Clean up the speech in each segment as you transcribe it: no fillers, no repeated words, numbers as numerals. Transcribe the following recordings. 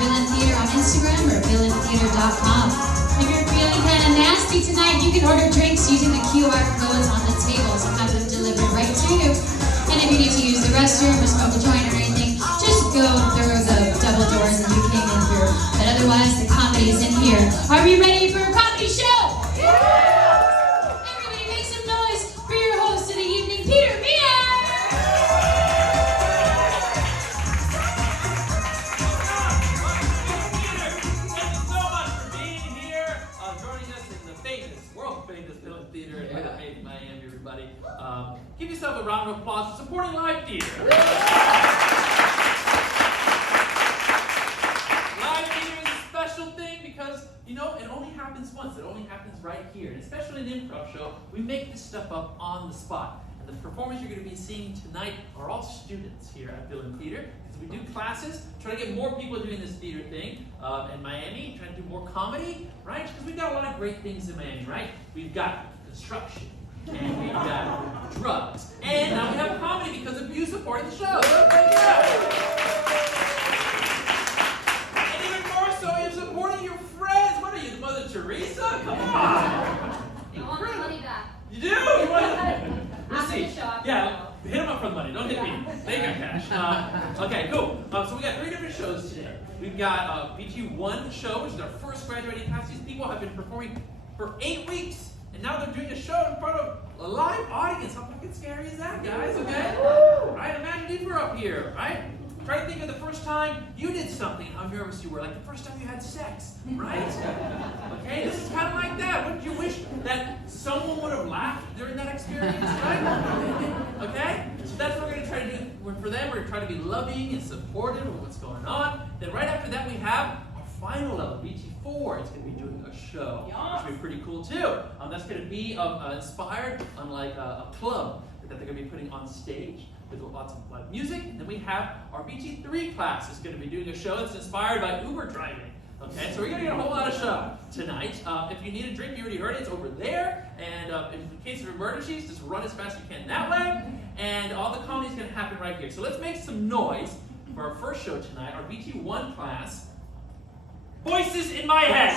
Villain Theater on Instagram or villaintheater.com. If you're feeling kind of nasty tonight, you can order drinks using the QR codes on the tables and have them delivered right to you. And if you need to use the restroom or smoke a joint or anything, just go through the double doors that you came in through. But otherwise, the comedy is in here. Are we ready for a comedy show? Everybody make some noise for your host of the evening, Peter Mia! Film theater in Miami, everybody. Give yourself a round of applause for supporting live theater. Live theater is a special thing because, you know, it only happens once. It only happens right here. And especially in an improv show, we make this stuff up on the spot. And the performers you're going to be seeing tonight are all students here at Villain Theater. Because we do classes, try to get more people doing this theater thing in Miami, trying to do more comedy, right? Because we've got a lot of great things in Miami, right? We've got construction, and we've got drugs, and now we have comedy because of you supporting the show. And even more so, you're supporting your friends. What are you, Mother Teresa? Come on. I want my money back. You do? You want to? After the show. Yeah, hit them up for the money. Don't hit me. They got cash. Okay, cool. So we got 3 different shows today. We've got VT-1 show, which is our first graduating class. These people have been performing for 8 weeks. And now they're doing a show in front of a live audience. How fucking scary is that, guys? Okay? Right? Imagine if we're up here, right? Try to think of the first time you did something, how nervous you were. Like the first time you had sex, right? Okay? This is kind of like that. Wouldn't you wish that someone would have laughed during that experience, right? Okay? So that's what we're going to try to do. For them, we're going to try to be loving and supportive of what's going on. Then right after that, we have our final level, VT-4. It's going to be doing a show, which will be pretty cool too. That's going to be inspired on like a club that they're going to be putting on stage with lots of live music. And then we have our VT3 class is going to be doing a show that's inspired by Uber driving. Okay, so we're going to get a whole lot of show tonight. If you need a drink, you already heard it, it's over there. And in case of emergencies, just run as fast as you can that way. And all the comedy is going to happen right here. So let's make some noise for our first show tonight, our VT1 class, Voices in My Head.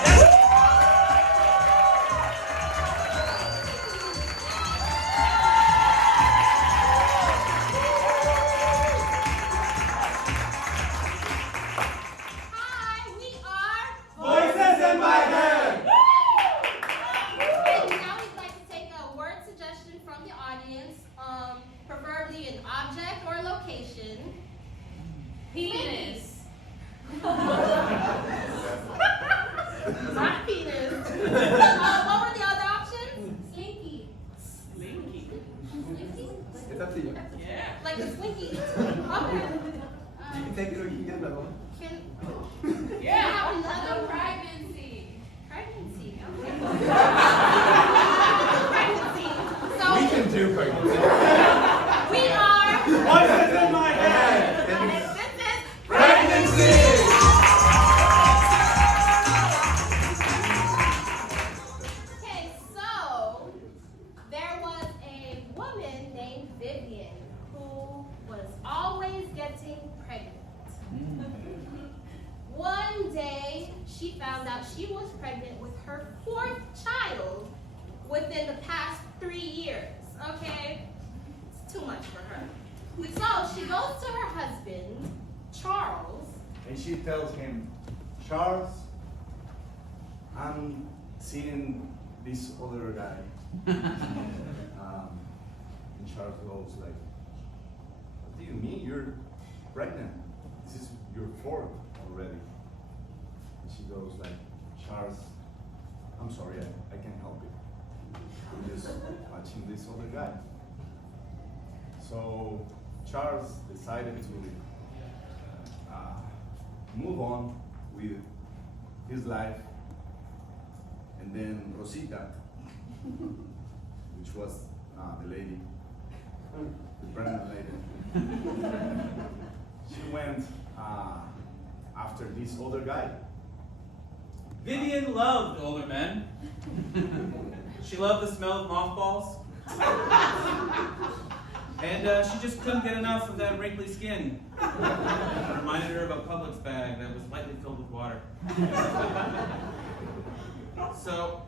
Preferably an object or location. Penis. Not penis. What were the other options? Slinky. Slinky. Slinky? It's up to you. Yeah. Like a slinky. Okay. You can take it or you can get another one. Can Yeah. I have another pregnancy? Pregnancy. Okay. Pregnancy. So We can do pregnancy. we are. Voices in my head. And this is Pregnancy. Okay, so there was a woman named Vivian who was always getting pregnant. One day, she found out she was pregnant with her 4th child within the past 3 years. Okay? It's too much for her. So she goes to her husband, Charles. And she tells him, Charles, I'm seeing this other guy. And Charles goes like, what do you mean? You're pregnant. This is your 4th already. And she goes like, Charles, I'm sorry, I can't help it. I'm just watching this other guy. So Charles decided to move on with his life, and then Rosita, which was the lady, the pregnant lady, she went after this older guy. Vivian loved older men. She loved the smell of mothballs. And she just couldn't get enough of that wrinkly skin. It reminded her of a Publix bag that was lightly filled with water. So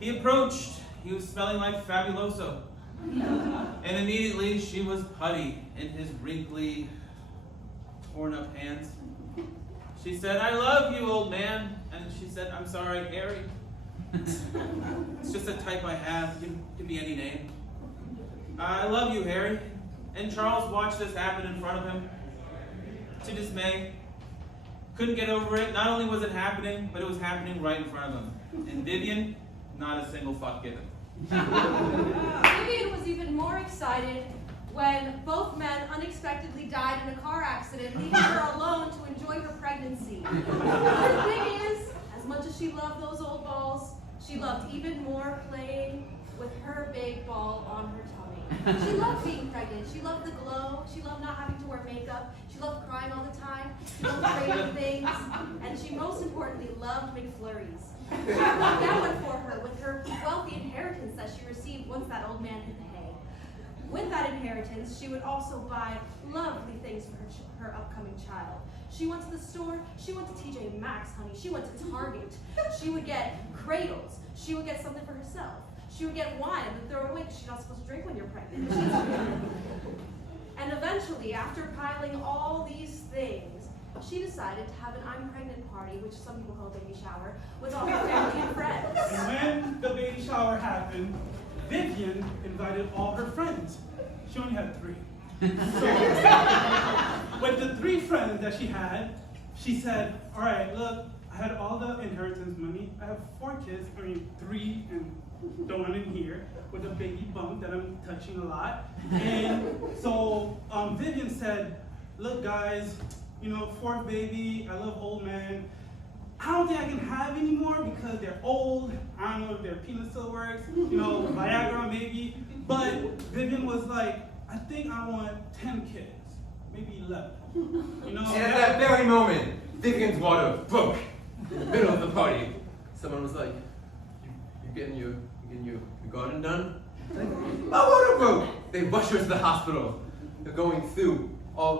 he approached. He was smelling like Fabuloso. And immediately she was putty in his wrinkly, torn up hands. She said, "I love you, old man." And she said, "I'm sorry, Harry. It's just a type I have. It can be any name. I love you, Harry." And Charles watched this happen in front of him. To dismay, couldn't get over it. Not only was it happening, but it was happening right in front of him. And Vivian, not a single fuck given. Vivian was even more excited when both men unexpectedly died in a car accident, leaving her alone to enjoy her pregnancy. The thing is, as much as she loved those old balls, she loved even more playing with her big ball on her tummy. She loved being pregnant. She loved the glow. She loved not having to wear makeup. She loved crying all the time. She loved craving things. And she most importantly loved McFlurries. She bought that one for her with her wealthy inheritance that she received once that old man hit the hay. With that inheritance, she would also buy lovely things for her upcoming child. She went to the store. She went to TJ Maxx, honey. She went to Target. She would get cradles. She would get something for herself. She would get wine and throw it away because she's not supposed to drink when you're pregnant. And eventually, after piling all these things, she decided to have an I'm pregnant party, which some people call a baby shower, with all her family and friends. And when the baby shower happened, Vivian invited all her friends. She only had 3. So, with the 3 friends that she had, she said, "All right, look, I had all the inheritance money. I have 4 kids, 3 and the one in here, with a baby bump that I'm touching a lot." And so Vivian said, "Look, guys, 4th baby, I love old man. I don't think I can have any more because they're old. I don't know if their penis still works, Viagra maybe." But Vivian was like, "I think I want 10 kids, maybe 11. And at that very moment, Vivian's water broke in the middle of the party. Someone was like, "You getting your garden done?" Like, "My water broke." They rushed her to the hospital. They're going through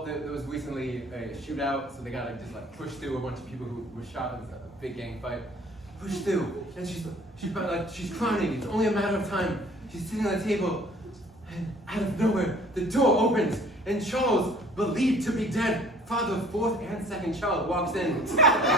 there was recently a shootout, so they got just pushed through a bunch of people who were shot. It was a big gang fight. Pushed through, and she's crying. It's only a matter of time. She's sitting on the table, and out of nowhere, the door opens, and Charles, believed to be dead, father of 4th and 2nd child, walks in.